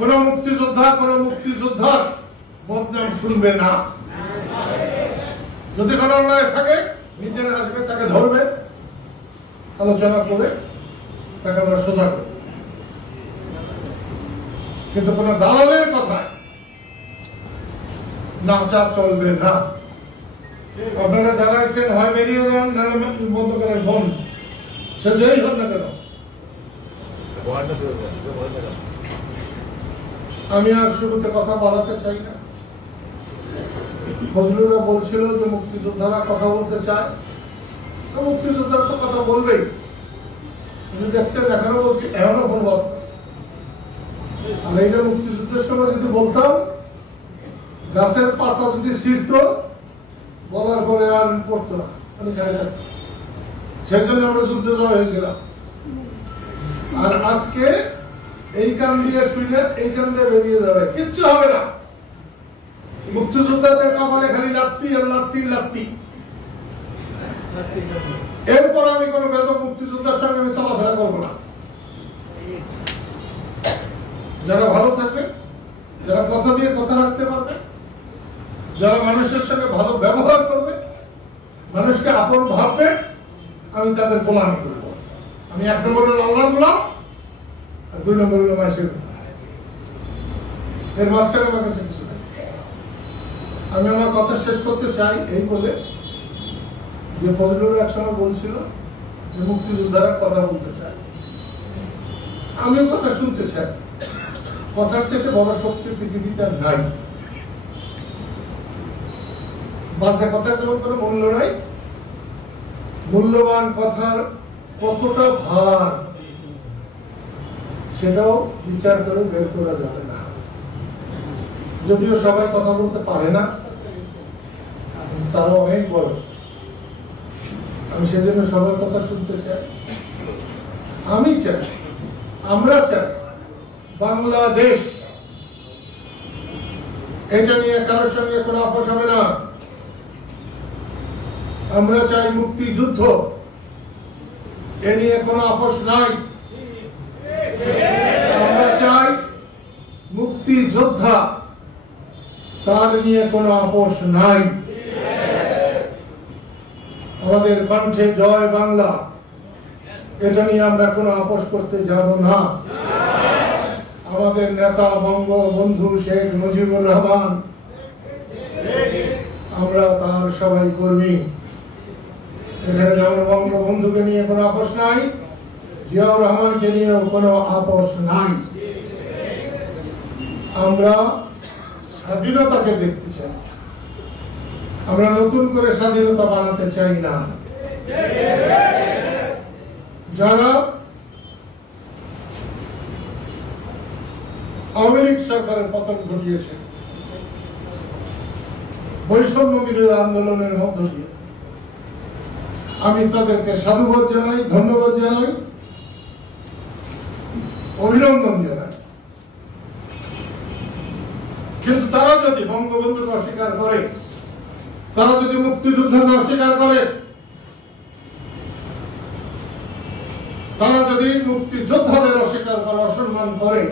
কোন মুক্তিযোদ্ধার বদনাম শুনবে না। যদি কোনো অন্যায় থাকে নিজের আসবে, তাকে ধরবে, আলোচনা করে তাকে আমরা সোজা করব। কিন্তু কোন দালালের কথায় নাচা চলবে না। আপনারা জানাইছেন হয় বেরিয়ে যান, বন্ধ করেন বোন, সে যেই হোক না কেন। আমি আর শুরুতে কথা বলাতে চাই না। ফজলুরা বলছিল যে মুক্তিযোদ্ধারা কথা বলতে চায়, মুক্তিযোদ্ধারা তো কথা বলবেই। দেখছেন এখনো বলছি, এখনো ফোন বাজছে। আর এইটা মুক্তিযুদ্ধের সময় যদি বলতাম, গাছের পাতা যদি ছিঁড়ত, বলার পরে আর পড়তো না, আমি খাই থাকতাম। সেই জন্য আমরা যুদ্ধে জয় হয়েছিলাম। আর আজকে এই কান দিয়ে শুনে এই কান দিয়ে বেরিয়ে যাবে, কিচ্ছু হবে না। মুক্তিযোদ্ধাদের কপালে খালি লাত্তি আর লাত্তি। এরপর আমি কোন বেদক মুক্তিযোদ্ধার সঙ্গে আমি চলাফেরা করবো না। যারা ভালো থাকবে, যারা কথা দিয়ে কথা রাখতে পারবে, যারা মানুষের সঙ্গে ভালো ব্যবহার করবে, মানুষকে আপন ভাববে, আমি তাদের গোলামি করব। আমি 1 নম্বর হল আল্লাহর গোলাম, আর 2 নম্বর হল মানুষের গোলাম। এর মাঝখানে আমার কাছে কিছু নেই। আমি আমার কথা শেষ করতে চাই এই বলে যে ফজলুর একসময় বলছিল যে মুক্তিযোদ্ধারা কথা বলতে চায়, আমিও কথা শুনতে চাই। কথার চাইতে বড় শক্তি পৃথিবীতে নাই। বাসা কথা যেমন কোনো মূল্য নাই, মূল্যবান কথার কতটা ভার সেটাও বিচার করে বের করা যাবে না। যদিও সবাই কথা বলতে পারে না, তারা অনেক বড়। আমি সেজন্য সবার কথা শুনতে চাই। আমি চাই, আমরা চাই বাংলাদেশ, এটা নিয়ে কারোর সঙ্গে কোনো আপোষ হবে না। আমরা চাই মুক্তিযুদ্ধ, এ নিয়ে কোনো আপোষ নাই। আমরা চাই মুক্তিযোদ্ধা, তার নিয়ে কোনো আপোষ নাই। আমাদের কণ্ঠে জয় বাংলা, এটা নিয়ে আমরা কোনো আপোষ করতে যাব না। আমাদের নেতা বঙ্গবন্ধু শেখ মুজিবুর রহমান, আমরা তার সবাই কর্মী। এখানে যেমন বঙ্গবন্ধুকে নিয়ে কোনো আপোষ নাই, জিয়াউর রহমানকে নিয়েও কোনো আপোষ নাই। আমরা স্বাধীনতাকে দেখতে চাই, আমরা নতুন করে স্বাধীনতা বানাতে চাই না। যারা আওয়ামী লীগ সরকারের পতন ঘটিয়েছে বৈষম্য বিরোধী আন্দোলনের মধ্য দিয়ে, আমি তাদেরকে সাধুবাদ জানাই, ধন্যবাদ জানাই, অভিনন্দন জানাই। কিন্তু তারা যদি বঙ্গবন্ধুকে অস্বীকার করে, তারা যদি মুক্তিযুদ্ধকে অস্বীকার করে, তারা যদি মুক্তিযোদ্ধাদের অস্বীকার করে, অসম্মান করে,